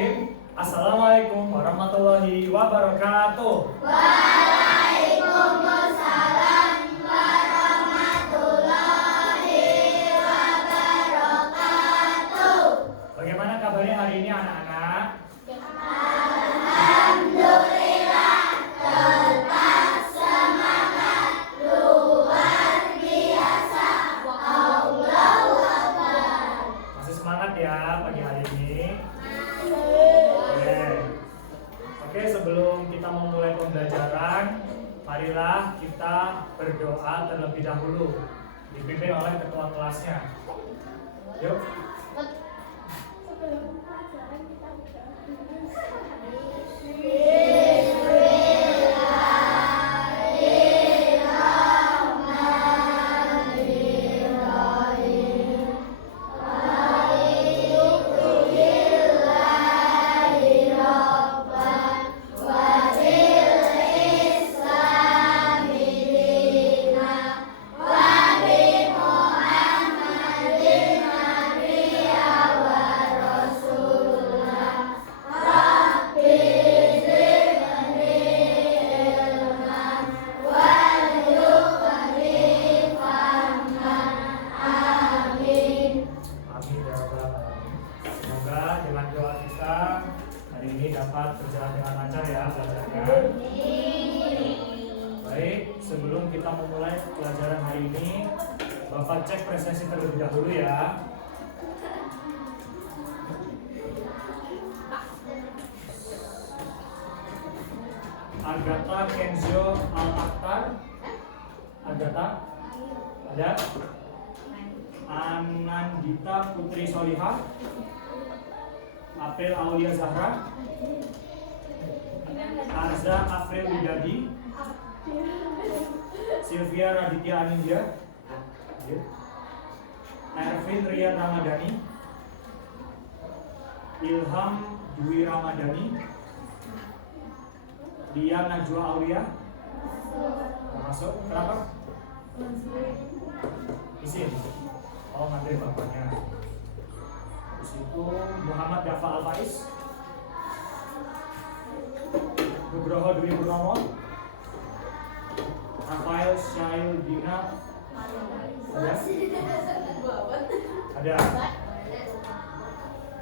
Bismillahirrahmanirrahim. Assalamualaikum warahmatullahi wabarakatuh. Waalaikumsalam warahmatullahi wabarakatuh. Bagaimana kabarnya hari ini anak-anak? Alhamdulillah, tetap semangat, luar biasa. Allahu Akbar. Masih semangat ya pagi hari ini? Oke, sebelum kita memulai pembelajaran, marilah kita berdoa terlebih dahulu, dipimpin oleh ketua kelasnya. Yuk. Dapat berjalan dengan lancar ya belajarnya. Baik, sebelum kita memulai pelajaran hari ini, Bapak cek presensi terlebih dahulu ya. Agatha Kenzio Al-Akhtar. Agatha? Ada? Anandita Putri Solihah. April Aulia Zahra, Arza April Widadi, Sylvia Raditya Anindya, Ervin Rian Ramadhani, Ilham Dwi Ramadhani, Lia Najwa Aulia. Masuk, kenapa? Izin. Oh, nanti bapaknya. Itu Muhammad Dafa Al-Faiz, Nugroho Dwi Purnomo, Rafael Syail Dina. Ada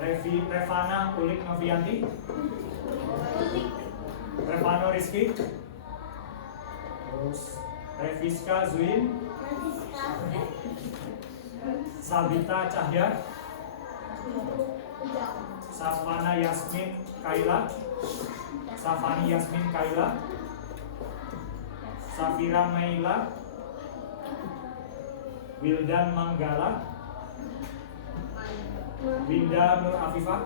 Revana Ulik Novianti, Revano Rizky, terus Reviska Zuin, Sabita Cahya, Safana Yasmin Kaila, Safani Yasmin Kaila, Safira Maila, Wildan Manggala, Winda Nur Afifah,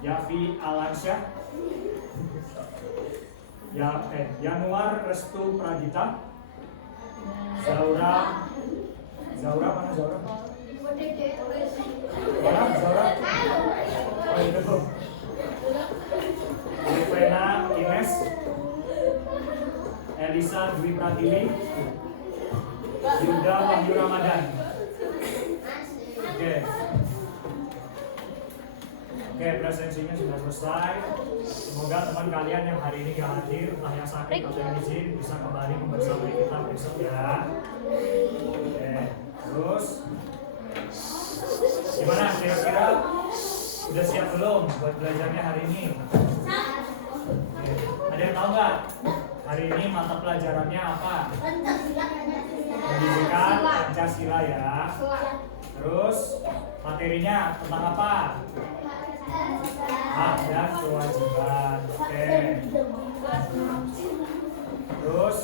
Yafi Alansyah, Yanuar Restu Pradita, Zaura mana Zaura? Zaura? Oh itu. Rivena Ines, Elisa Dwi Pratiwi, Yuda Wahyu Ramadan. Oke, presensinya sudah selesai. Semoga teman kalian yang hari ini gak hadir, entah yang sakit atau yang izin, bisa kembali membersamai kita besok ya. Oke, terus gimana kira-kira udah siap belum buat belajarnya hari ini? Oke. Ada yang tahu nggak hari ini mata pelajarannya apa? Pendidikan Pancasila ya. Terus materinya tentang apa? Hak dan kewajiban. Oke. Terus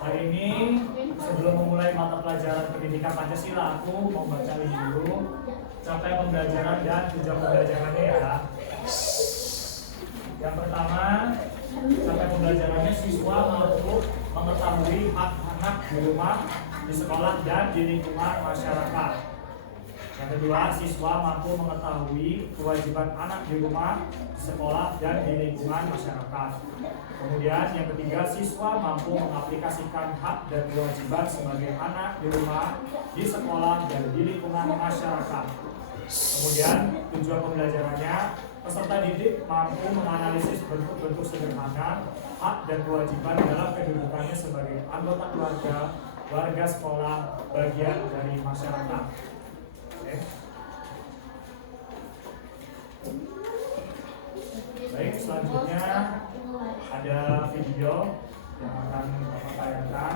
hari ini sebelum memulai mata pelajaran pendidikan Pancasila, aku mau bacain dulu capaian pembelajaran dan tujuan pembelajarannya ya. Yang pertama, capaian pembelajarannya siswa mampu mengetahui hak anak di rumah, di sekolah, dan di lingkungan masyarakat. Yang kedua, siswa mampu mengetahui kewajiban anak di rumah, di sekolah, dan di lingkungan masyarakat. Kemudian yang ketiga, siswa mampu mengaplikasikan hak dan kewajiban sebagai anak di rumah, di sekolah, dan di lingkungan masyarakat. Kemudian tujuan pembelajarannya, peserta didik mampu menganalisis bentuk-bentuk sederhana hak dan kewajiban dalam kedudukannya sebagai anggota keluarga, warga sekolah, bagian dari masyarakat. Oke. Baik, selanjutnya ada video yang akan Bapak tayangkan.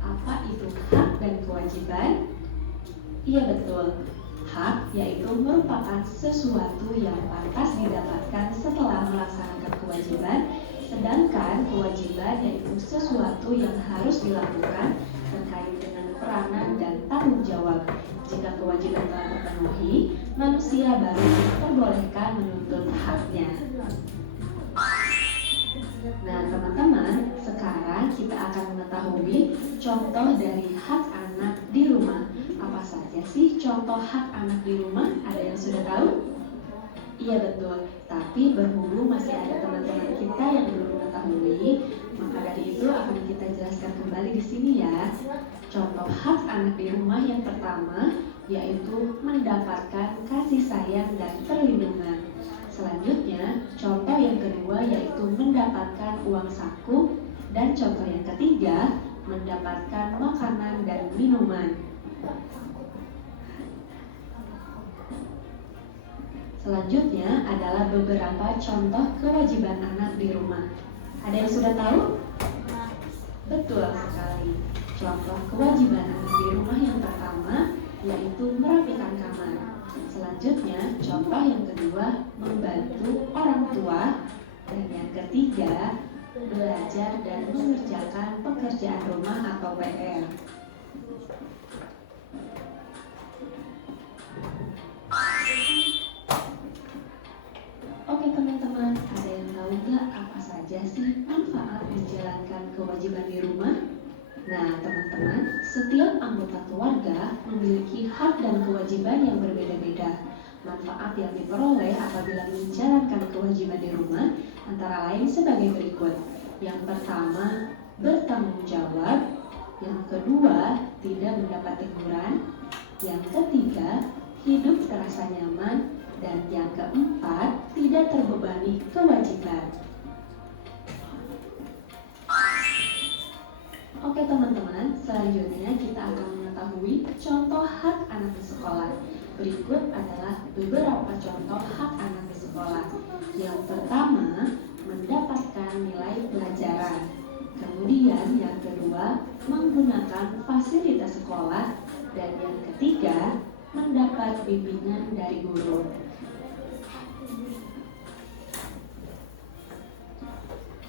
Apa itu hak dan kewajiban? Iya betul, hak yaitu merupakan sesuatu yang pantas didapatkan setelah melaksanakan kewajiban, sedangkan kewajiban yaitu sesuatu yang harus dilakukan terkait dengan peranan dan tanggung jawab. Jika kewajiban telah terpenuhi, manusia baru diperbolehkan menuntut haknya. Nah teman-teman, sekarang kita akan mengetahui contoh dari hak anak di rumah. Apa saja sih contoh hak anak di rumah? Ada yang sudah tahu? Iya betul, tapi berhubung masih ada teman-teman kita yang belum mengetahui, maka dari itu akan kita jelaskan kembali di sini ya. Contoh hak anak di rumah yang pertama yaitu mendapatkan kasih sayang dan perlindungan. Selanjutnya, contoh yang kedua yaitu mendapatkan uang saku, dan contoh yang ketiga mendapatkan makanan dan minuman. Selanjutnya adalah beberapa contoh kewajiban anak di rumah. Ada yang sudah tahu? Betul sekali. Contoh kewajiban anak di rumah yang pertama yaitu merapikan kamar. Selanjutnya, contoh yang kedua membantu orang tua, dan yang ketiga belajar dan mengerjakan pekerjaan rumah atau PR. Oke teman-teman, ada yang tahu nggak apa saja sih manfaat menjalankan kewajiban di rumah? Nah teman-teman, setiap anggota keluarga memiliki hak dan kewajiban yang berbeda-beda. Manfaat yang diperoleh apabila menjalankan kewajiban di rumah antara lain sebagai berikut. Yang pertama, bertanggung jawab. Yang kedua, tidak mendapat teguran. Yang ketiga, hidup terasa nyaman. Dan yang keempat, tidak terbebani kewajiban. Oke teman-teman, selanjutnya kita akan mengetahui contoh hak anak di sekolah. Berikut adalah beberapa contoh hak anak di sekolah. Yang pertama, mendapatkan nilai pelajaran. Kemudian yang kedua, menggunakan fasilitas sekolah. Dan yang ketiga, mendapat bimbingan dari guru.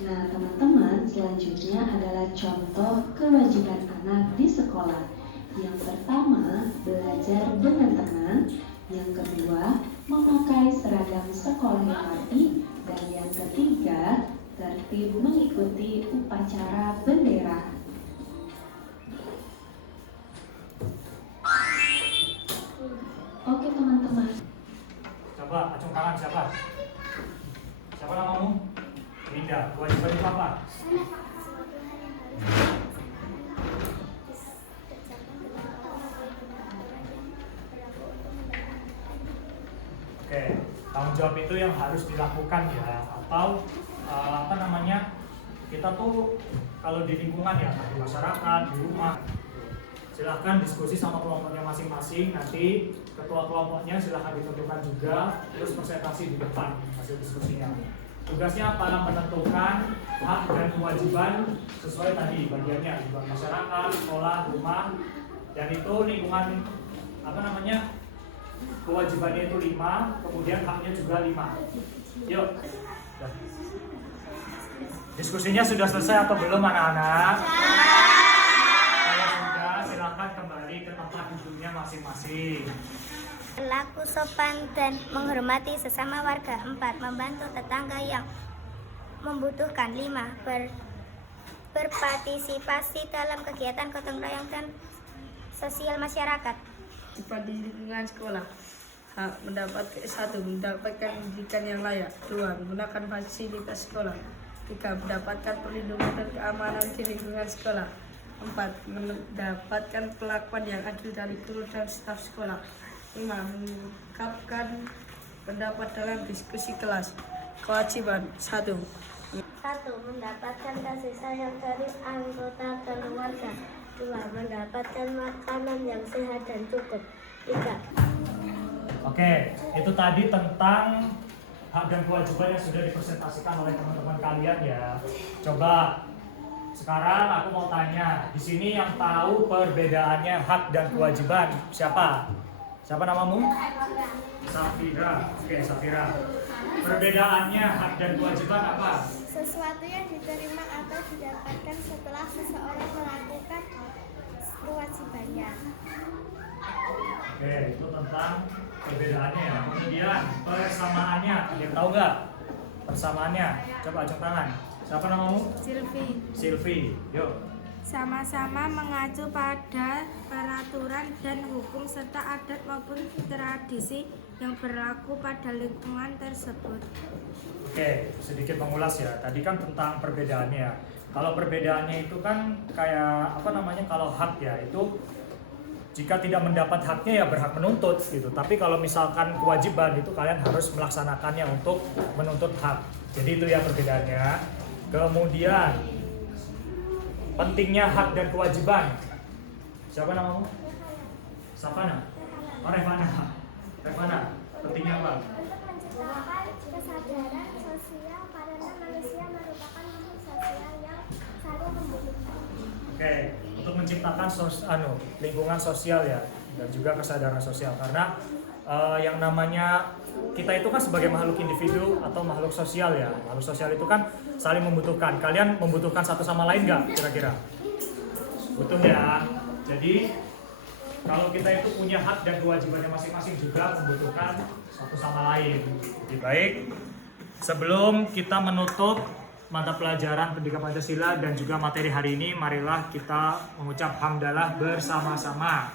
Nah teman-teman, selanjutnya adalah contoh kewajiban anak di sekolah. Yang pertama, belajar dengan tenang. Yang kedua, memakai seragam sekolah yang rapi. Dan yang ketiga, tertib mengikuti upacara bendera. Oke teman-teman. Coba acung tangan siapa? Siapa namamu? Linda. Kewajiban itu apa? Oke, tanggung jawab itu yang harus dilakukan ya, atau apa namanya? Kita tuh kalau di lingkungan ya, di masyarakat, di rumah, silahkan diskusi sama kelompoknya masing-masing. Nanti ketua kelompoknya silahkan ditentukan juga, terus presentasi di depan hasil diskusinya. Tugasnya apa? Menentukan hak dan kewajiban sesuai tadi bagiannya, lingkungan masyarakat, sekolah, rumah, dan itu lingkungan apa namanya? Kewajibannya itu 5, kemudian haknya juga 5. Yuk. Diskusinya sudah selesai atau belum anak-anak? Kalau sudah, silakan kembali ke tempat duduknya masing-masing. Berlaku sopan dan menghormati sesama warga. 4. Membantu tetangga yang membutuhkan. 5. Berpartisipasi dalam kegiatan gotong royong dan sosial masyarakat. Sifat di lingkungan sekolah. Mendapatkan 1. Mendapatkan pendidikan yang layak. 2. Menggunakan fasilitas sekolah. 3. Mendapatkan perlindungan dan keamanan di lingkungan sekolah. 4. Mendapatkan perlakuan yang adil dari guru dan staf sekolah. 5. Mengungkapkan pendapat dalam diskusi kelas. Kewajiban 1. 1. Mendapatkan kasih sayang dari anggota keluarga. 2. Mendapatkan makanan yang sehat dan cukup. 3. Oke, itu tadi tentang hak dan kewajiban yang sudah dipresentasikan oleh teman-teman kalian ya. Coba sekarang aku mau tanya, di sini yang tahu perbedaannya hak dan kewajiban siapa? Siapa namamu? Safira. Oke, Safira. Perbedaannya hak dan kewajiban apa? Sesuatu yang diterima atau didapatkan setelah seseorang melakukan kewajibannya. Oke, itu tentang perbedaannya ya. Kemudian persamaannya, ada yang tahu nggak? Persamaannya, coba acung tangan. Siapa namamu? Silvi. Silvi. Yuk. Sama-sama mengacu pada peraturan dan hukum serta adat maupun tradisi yang berlaku pada lingkungan tersebut. Oke, sedikit mengulas ya. Tadi kan tentang perbedaannya. Kalau perbedaannya itu kan kayak apa namanya? Kalau hak ya itu jika tidak mendapat haknya ya berhak menuntut gitu. Tapi kalau misalkan kewajiban itu kalian harus melaksanakannya untuk menuntut hak. Jadi itu ya perbedaannya. Kemudian pentingnya hak dan kewajiban. Siapa namamu? Savana. Oh, Revana. Revana. Pentingnya apa? Menciptakan kesadaran sosial karena manusia merupakan makhluk sosial yang saling membutuhkan. Oke, untuk menciptakan lingkungan sosial ya dan juga kesadaran sosial karena yang namanya kita itu kan sebagai makhluk individu atau makhluk sosial ya. Makhluk sosial itu kan saling membutuhkan. Kalian membutuhkan satu sama lain nggak kira-kira? Butuh ya. Jadi kalau kita itu punya hak dan kewajibannya masing-masing juga membutuhkan satu sama lain. Jadi baik, sebelum kita menutup mata pelajaran Pendidikan Pancasila dan juga materi hari ini, marilah kita mengucap hamdalah bersama-sama.